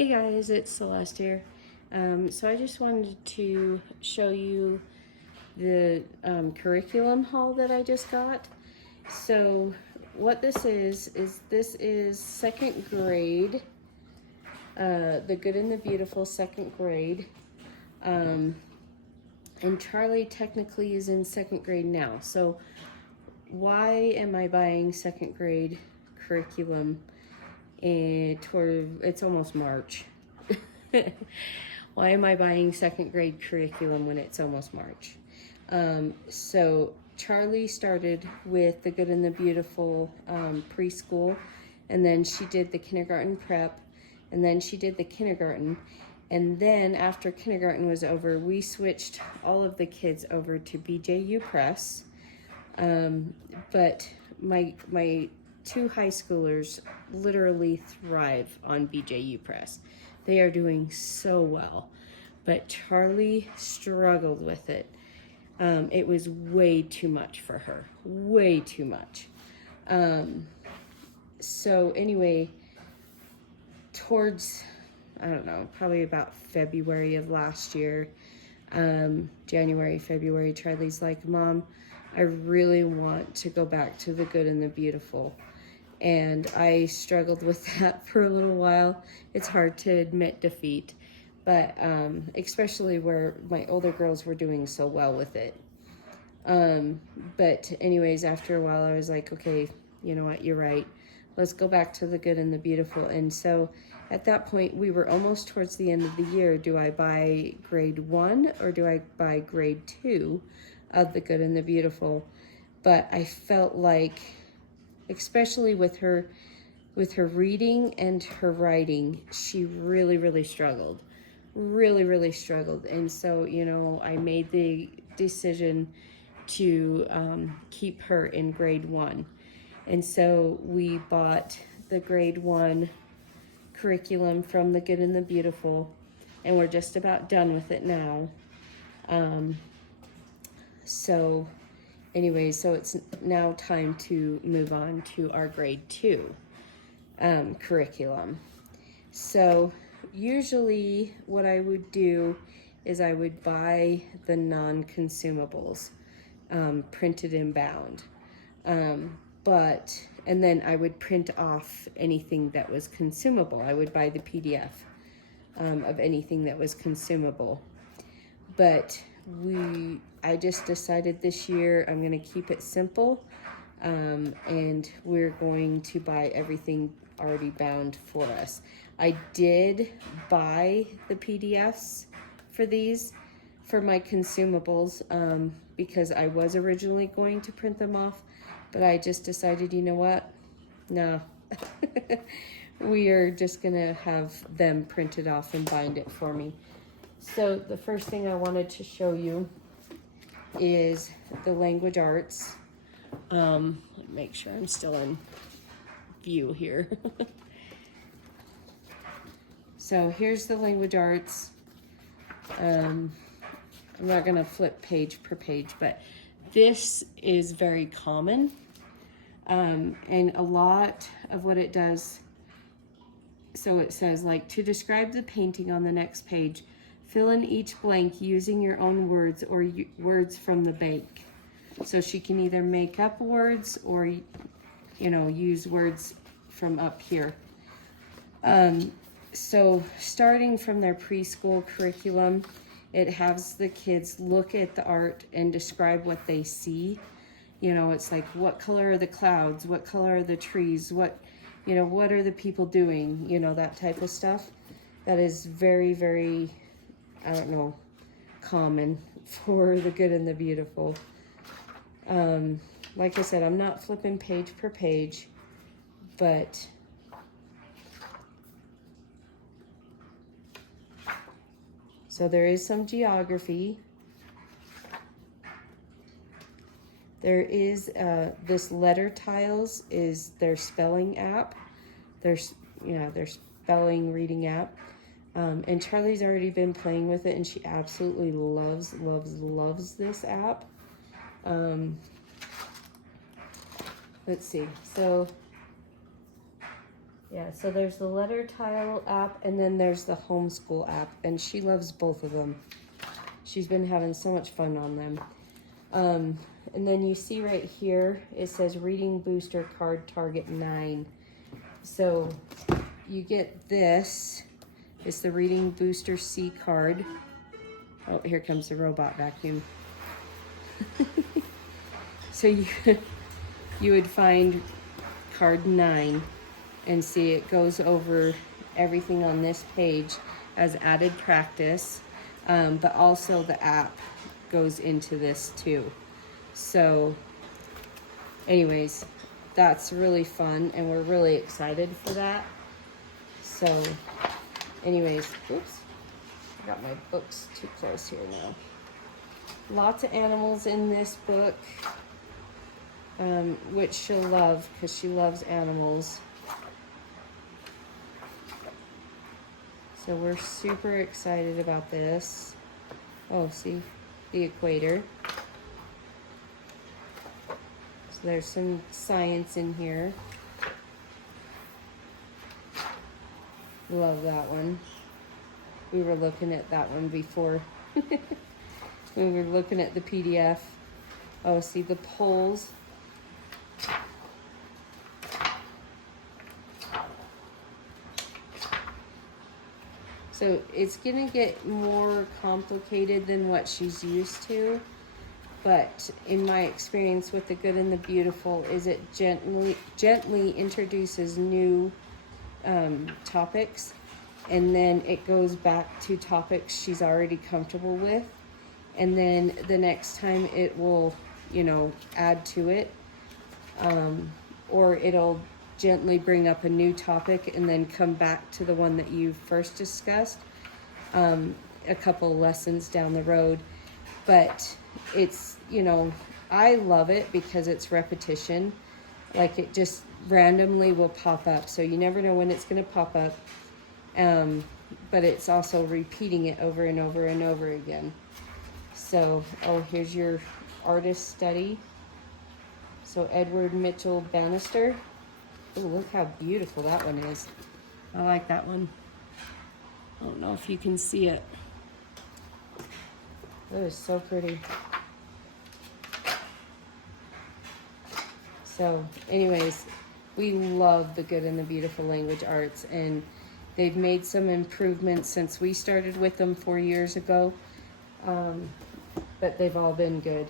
Hey guys, it's Celeste here. So I just wanted to show you the curriculum haul that I just got. So what this is this is second grade, The Good and the Beautiful second grade. And Charlie technically is in second grade now. So why am I buying second grade curriculum? It's almost March. Why am I buying second grade curriculum when it's almost March? So Charlie started with the Good and the Beautiful preschool, and then she did the kindergarten prep, and then she did the kindergarten. And then after kindergarten was over, we switched all of the kids over to BJU Press. But my two high schoolers literally thrive on BJU Press. They are doing so well, but Charlie struggled with it. It was way too much for her, way too much. So anyway, towards, I don't know, probably about February of last year, January, February, Charlie's like, Mom, I really want to go back to the Good and the Beautiful. And I struggled with that for a little while. It's hard to admit defeat, but especially where my older girls were doing so well with it. But anyways, after a while I was like, okay, you know what, you're right. Let's go back to the Good and the Beautiful. And so at that point, we were almost towards the end of the year. Do I buy grade 1 or do I buy grade 2 of the Good and the Beautiful? But I felt like, especially with her reading and her writing, she really struggled. Really struggled. And so, you know, I made the decision to keep her in grade 1. And so we bought the grade 1 curriculum from the Good and the Beautiful, and we're just about done with it now. So anyways, so it's now time to move on to our grade 2 curriculum. So usually what I would do is I would buy the non-consumables, printed and bound. And then I would print off anything that was consumable. I would buy the PDF of anything that was consumable. But I just decided this year I'm going to keep it simple, and we're going to buy everything already bound for us. I did buy the PDFs for these, for my consumables, because I was originally going to print them off, but I just decided, you know what? No. We are just going to have them printed off and bind it for me. So the first thing I wanted to show you is the language arts. Make sure I'm still in view here. So here's the language arts. I'm not gonna flip page per page, but this is very common. And a lot of what it does, so it says, like, to describe the painting on the next page, fill in each blank using your own words or words from the bank. So she can either make up words or, you know, use words from up here. So starting from their preschool curriculum, it has the kids look at the art and describe what they see. You know, it's like, what color are the clouds? What color are the trees? What are the people doing? You know, that type of stuff. That is very, I don't know, common for the Good and the Beautiful. Like I said, I'm not flipping page per page, but so there is some geography. There is this Letter Tiles is their spelling app. Their spelling reading app. And Charlie's already been playing with it, and she absolutely loves this app. Let's see. So Yeah, so there's the letter tile app, and then there's the homeschool app, and she loves both of them. She's been having so much fun on them. And then you see right here, it says Reading Booster Card Target 9. So you get this. It's the Reading Booster C card. Oh, here comes the robot vacuum. So you would find card 9 and see it goes over everything on this page as added practice, but also the app goes into this too. So anyways, that's really fun, and we're really excited for that. So anyways, oops, I got my books too close here now. Lots of animals in this book, which she'll love because she loves animals. So we're super excited about this. Oh, see the equator. So there's some science in here. Love that one. We were looking at that one before. We were looking at the PDF. Oh, see the poles. So it's gonna get more complicated than what she's used to, but in my experience with The Good and the Beautiful is it gently introduces new topics, and then it goes back to topics she's already comfortable with, and then the next time it will, add to it, or it'll gently bring up a new topic and then come back to the one that you first discussed a couple lessons down the road. But it's, I love it because it's repetition. Like, it just randomly will pop up, so you never know when it's going to pop up, but it's also repeating it over and over and over again. So, oh, here's your artist study. So Edward Mitchell Bannister. Oh, look how beautiful that one is. I like that one. I don't know if you can see it. That is so pretty. So anyways, we love The Good and the Beautiful Language Arts, and they've made some improvements since we started with them 4 years ago, but they've all been good.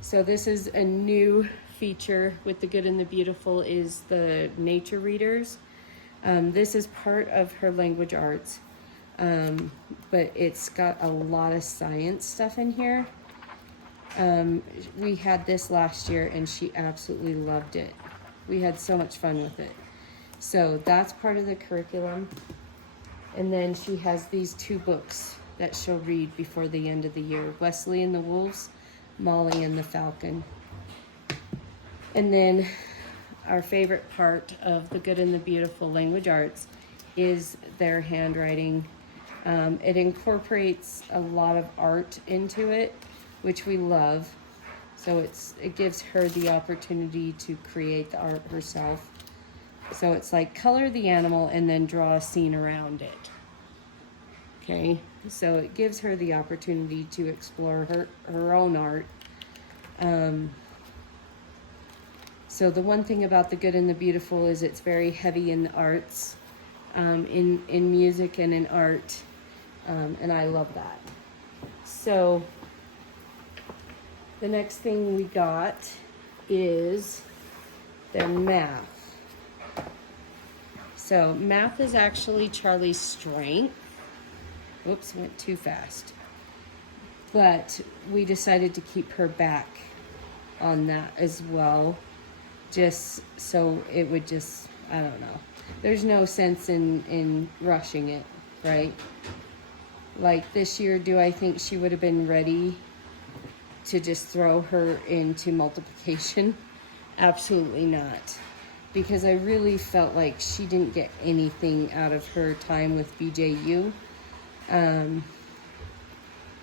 So this is a new feature with The Good and the Beautiful, is the nature readers. This is part of her language arts, but it's got a lot of science stuff in here. We had this last year and she absolutely loved it. We had so much fun with it. So that's part of the curriculum. And then she has these 2 books that she'll read before the end of the year: Wesley and the Wolves, Molly and the Falcon. And then our favorite part of The Good and the Beautiful Language Arts is their handwriting. It incorporates a lot of art into it, which we love. So it gives her the opportunity to create the art herself. So it's like color the animal and then draw a scene around it. Okay, so it gives her the opportunity to explore her own art. So the one thing about The Good and the Beautiful is it's very heavy in the arts, in music and in art, and I love that. So the next thing we got is their math. So math is actually Charlie's strength. Whoops, went too fast. But we decided to keep her back on that as well, just so it would just, I don't know. There's no sense in rushing it, right? Like this year, do I think she would have been ready to just throw her into multiplication? Absolutely not. Because I really felt like she didn't get anything out of her time with BJU.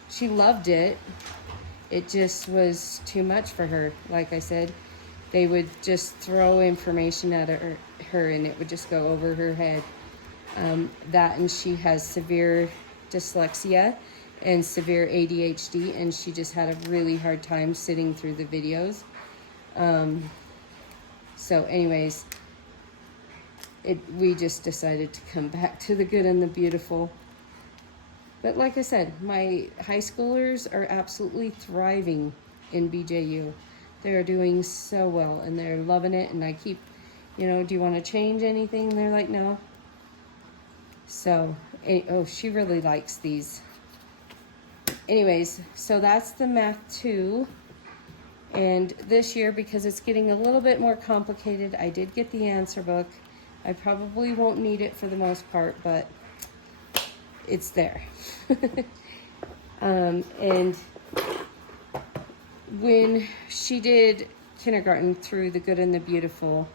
She loved it. It just was too much for her, like I said. they would just throw information at her and it would just go over her head. That, and she has severe dyslexia and severe ADHD, and she just had a really hard time sitting through the videos. So anyways, we just decided to come back to The Good and the Beautiful. But like I said, my high schoolers are absolutely thriving in BJU. They're doing so well and they're loving it, and I keep, do you want to change anything? And they're like, no. So, oh, she really likes these. Anyways, so that's the Math 2. And this year, because it's getting a little bit more complicated, I did get the answer book. I probably won't need it for the most part, but it's there. And when she did kindergarten through The Good and the Beautiful,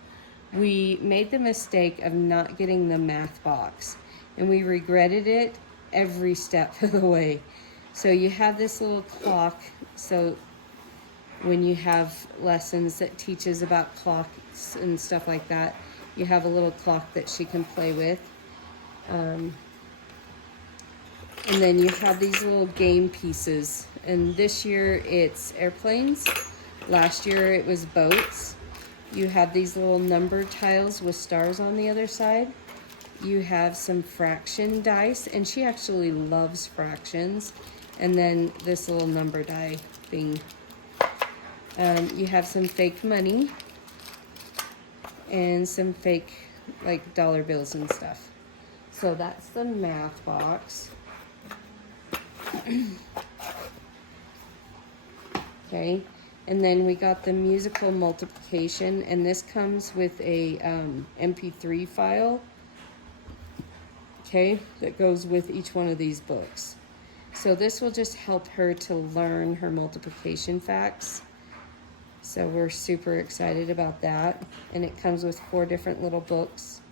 we made the mistake of not getting the math box, and we regretted it every step of the way. So you have this little clock, so when you have lessons that teaches about clocks and stuff like that, you have a little clock that she can play with. And then you have these little game pieces. And this year it's airplanes. Last year it was boats. You have these little number tiles with stars on the other side. You have some fraction dice, and she actually loves fractions. And then this little number die thing. You have some fake money and some fake like dollar bills and stuff. So that's the math box. Okay, and then we got the musical multiplication, and this comes with a MP3 file, okay, that goes with each one of these books. So this will just help her to learn her multiplication facts. So we're super excited about that. And it comes with 4 different little books.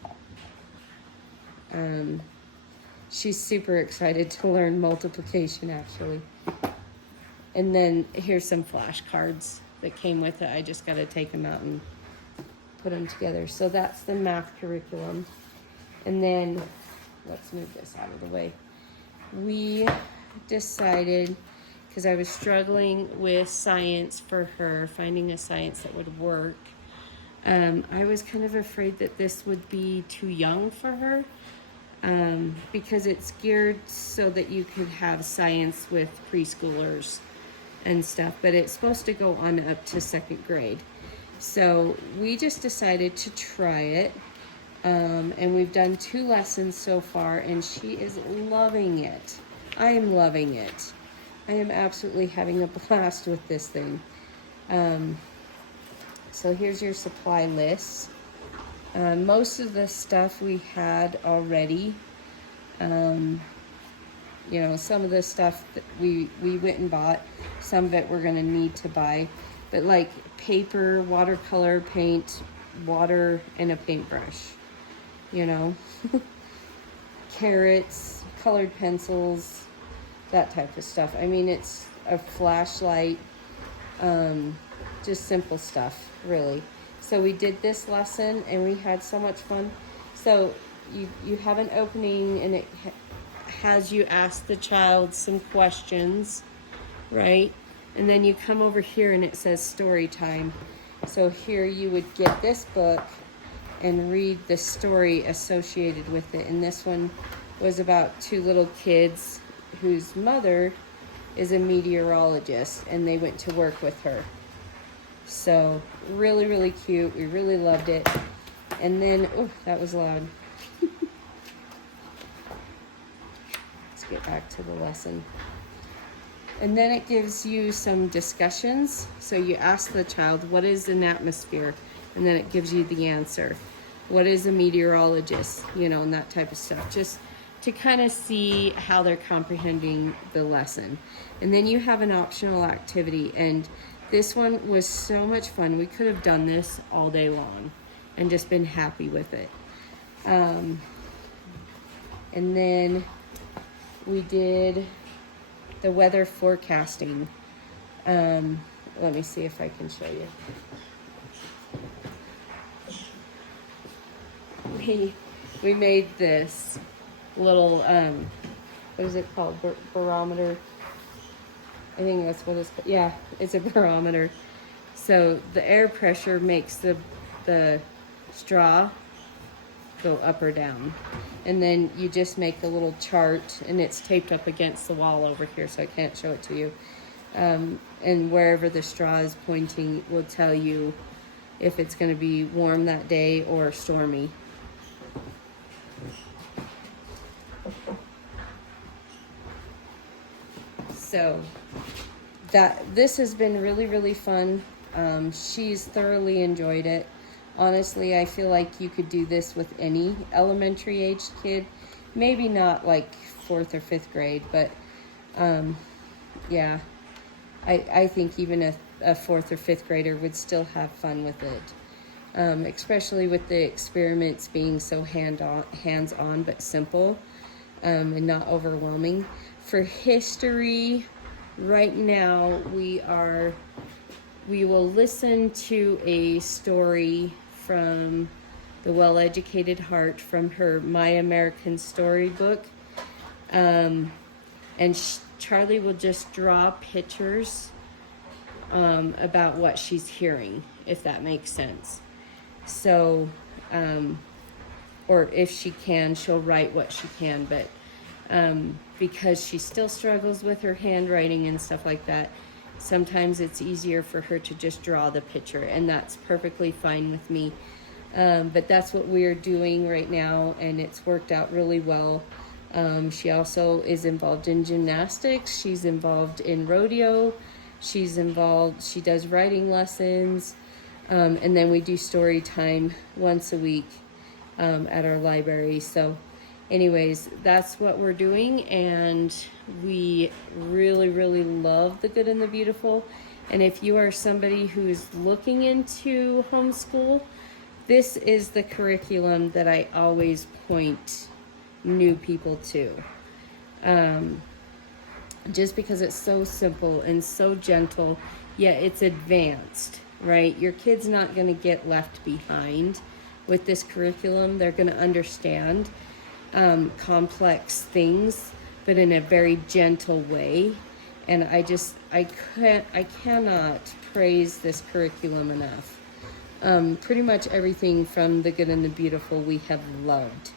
She's super excited to learn multiplication, actually. And then here's some flashcards that came with it. I just got to take them out and put them together. So that's the math curriculum. And then, let's move this out of the way. We decided, because I was struggling with science for her, finding a science that would work. I was kind of afraid that this would be too young for her, because it's geared so that you could have science with preschoolers and stuff, but it's supposed to go on up to 2nd grade. So we just decided to try it, and we've done 2 lessons so far, and she is loving it. I am loving it. I am absolutely having a blast with this thing. So here's your supply list. Most of the stuff we had already. Some of the stuff that we went and bought. Some of it we're going to need to buy. But like paper, watercolor, paint, water, and a paintbrush. Carrots, colored pencils, that type of stuff. I mean, it's a flashlight, just simple stuff, really. So we did this lesson and we had so much fun. So you have an opening, and it has you ask the child some questions, right? And then you come over here and it says story time. So here you would get this book and read the story associated with it. And this one was about 2 little kids whose mother is a meteorologist, and they went to work with her. So really, really cute. We really loved it. And then, oh, that was loud. Let's get back to the lesson. And then it gives you some discussions. So you ask the child, what is an atmosphere? And then it gives you the answer. What is a meteorologist? And that type of stuff. Just to kind of see how they're comprehending the lesson. And then you have an optional activity, and this one was so much fun. We could have done this all day long and just been happy with it. And then we did the weather forecasting. Let me see if I can show you. we made this little, what is it called? Barometer. I think that's what it's called. Yeah, it's a barometer. So the air pressure makes the straw go up or down. And then you just make a little chart, and it's taped up against the wall over here, so I can't show it to you. And wherever the straw is pointing will tell you if it's going to be warm that day or stormy. So this has been really, really fun. She's thoroughly enjoyed it. Honestly, I feel like you could do this with any elementary aged kid. Maybe not like 4th or 5th grade, but yeah, I think even a 4th or 5th grader would still have fun with it. Especially with the experiments being so hands-on but simple, and not overwhelming. For history, right now we will listen to a story from The Well-Educated Heart from her My American Storybook. And Charlie will just draw pictures about what she's hearing, if that makes sense. So, or if she can, she'll write what she can, but because she still struggles with her handwriting and stuff like that, sometimes it's easier for her to just draw the picture, and that's perfectly fine with me. But that's what we're doing right now, and it's worked out really well. She also is involved in gymnastics. She's involved in rodeo. She does writing lessons. And then we do story time once a week at our library. So anyways, that's what we're doing, and we really, really love The Good and the Beautiful. And if you are somebody who's looking into homeschool, this is the curriculum that I always point new people to. Just because it's so simple and so gentle, yet it's advanced, right? Your kid's not going to get left behind with this curriculum. They're going to understand complex things, but in a very gentle way. And I cannot praise this curriculum enough. Pretty much everything from The Good and the Beautiful we have loved.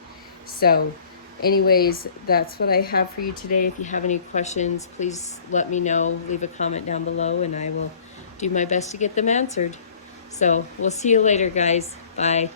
So anyways, that's what I have for you today. If you have any questions, please let me know. Leave a comment down below, and I will do my best to get them answered. So we'll see you later, guys. Bye.